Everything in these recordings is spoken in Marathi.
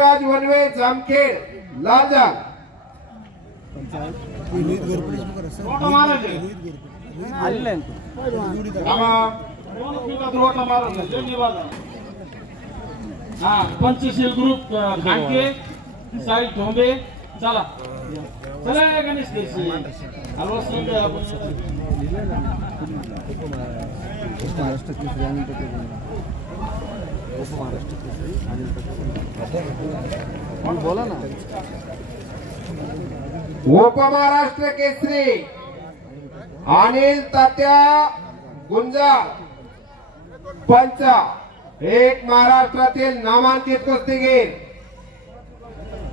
राज वनवे जामखेड लालजाग पंचशील ग्रुप खांडके साई ठोंबे चला चला गणेश केसी बोला ना उपमहाराष्ट्र केसरी अनिल तात्या गुंजाळ पंच एक महाराष्ट्रातील नामांकित कुस्तीगीर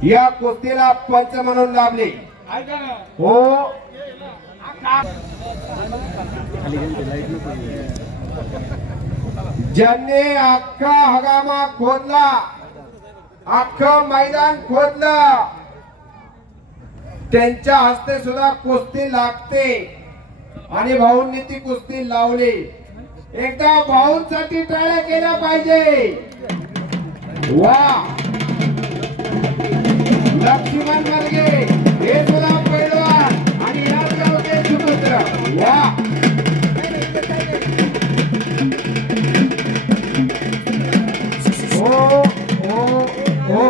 या कुस्तीला पंच म्हणून लाभले हो। ज्यांनी अख्खा हगामा खोदला अख्खं मैदान खोदलं त्यांच्या हस्ते सुद्धा कुस्ती लागते आणि भाऊंनी ती कुस्ती लावली। एकदा भाऊंसाठी टाळ्या केल्या पाहिजे। वा लक्ष्मण मर्गे हे सुद्धा पैलवान आणि याच गावचे सुपुत्र वा हो हो हो।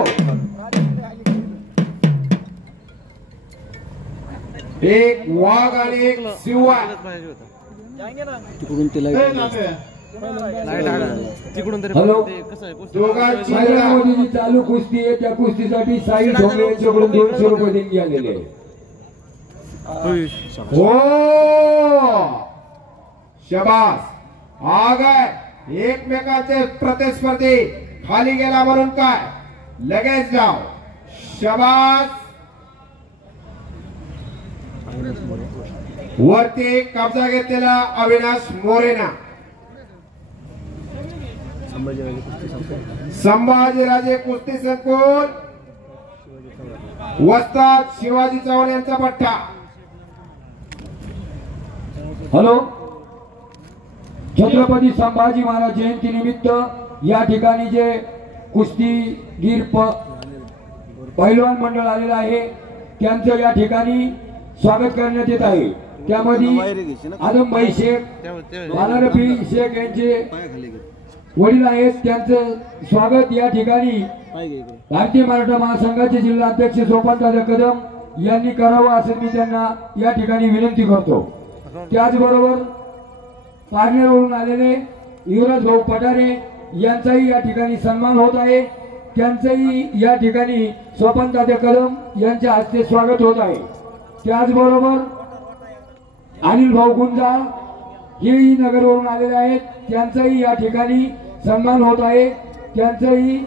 एक वाघ आणि एक सिंह दोघांची चालू कुस्ती आहे। त्या कुस्तीसाठी साई ढोंगे यांच्याकडून 200 रुपये देणगी आलेले हो शबास आगे एकमेकांचे प्रतिस्पर्धी खाली गेला म्हणून काय लगेच जाओ शबास। वरती कब्जा घेतलेला अविनाश मोरेना संभाजीराजे कुस्ती संकुल वस्ताद शिवाजी चव्हाण यांचा पट्टा। हॅलो छत्रपती संभाजी महाराज जयंती निमित्त या ठिकाणी जे कुस्तीगीर पैलवान मंडळ आलेलं आहे त्यांचं या ठिकाणी स्वागत करण्यात येत आहे। त्यामध्ये आदम भाई शेख बालारफी शेख यांचे वडील आहेत त्यांचं स्वागत या ठिकाणी भारतीय मराठा महासंघाचे जिल्हा अध्यक्ष सोपानदादा कदम यांनी करावं असं मी त्यांना या ठिकाणी विनंती करतो। त्याचबरोबर पारनेरवरून आलेले युवराज भाऊ पठारे यांचाही या ठिकाणी सन्मान होत आहे। त्यांचंही या ठिकाणी सोपानदादा कदम यांच्या हस्ते स्वागत होत आहे। त्याचबरोबर अनिल भाऊ गुंजाळ हेही नगरवरून आलेले आहेत त्यांचाही या ठिकाणी सन्मान होत आहे। त्यांचंही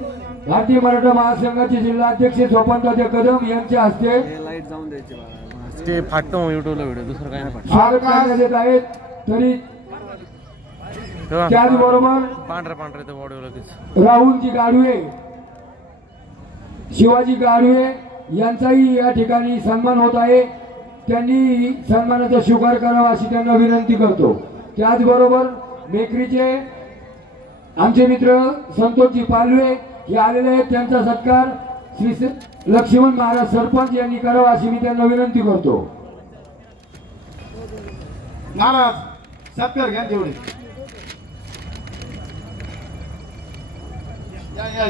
भारतीय मराठा महासंघाचे जिल्हा अध्यक्ष सोपानदादा कदम यांच्या हस्ते स्वागत करण्यात येत आहेत। तरी त्याचबरोबर राहुलजी गाडवे शिवाजी गाडवे यांचाही या ठिकाणी सन्मान होत आहे। त्यांनी सन्मानाचा स्वीकार करावा अशी त्यांना विनंती करतो। त्याचबरोबर मेकरीचे आमचे मित्र संतोषजी पालवे हे आलेले आहेत त्यांचा सत्कार श्री लक्ष्मण महाराज सरपंच यांनी करावा अशी मी त्यांना विनंती करतो। महाराज सत्कार घ्या जेवढे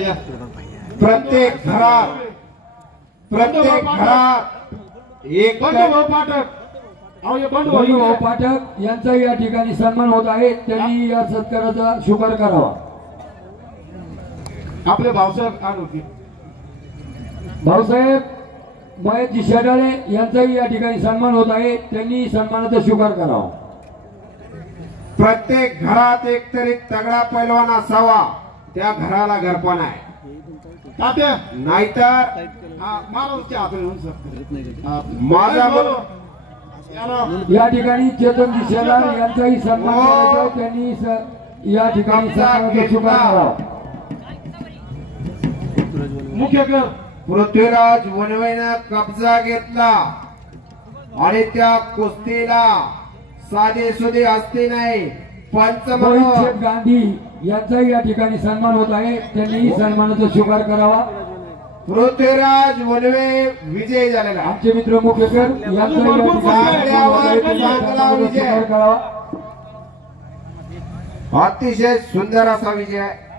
या प्रत्येक घरात एक भाऊ पाठक यांचा या ठिकाणी सन्मान होत आहे। त्यांनी या सत्काराचा स्वीकार करावा। आपले भाऊसाहेब महेशजी शेडाळे यांचाही या ठिकाणी सन्मान होत आहे। त्यांनी सन्मानाचा स्वीकार करावा। प्रत्येक घरात एक तरी तगडा पैलवान असावा त्या घराला घरपण आहे नाहीतर या ठिकाणी चेतनजी शेलार यांचाही सन्मान करायचा। त्यांनी या ठिकाणी सन्मानाचा स्वीकार करावा। मुख्य पृथ्वीराज वनवेनं कब्जा घेतला आणि त्या कुस्तीला साधे सुधे असते नाही पंच गांधी यांचाही या ठिकाणी सन्मान होत आहे। त्यांनी सन्मानाचा स्वीकार करावा। पृथ्वीराज वनवे विजय झालेला आहे. आमचे मित्र मुखेकर यांचा या ठिकाणी चांगला विजय. करावा. अतिशय सुंदर असा विजय.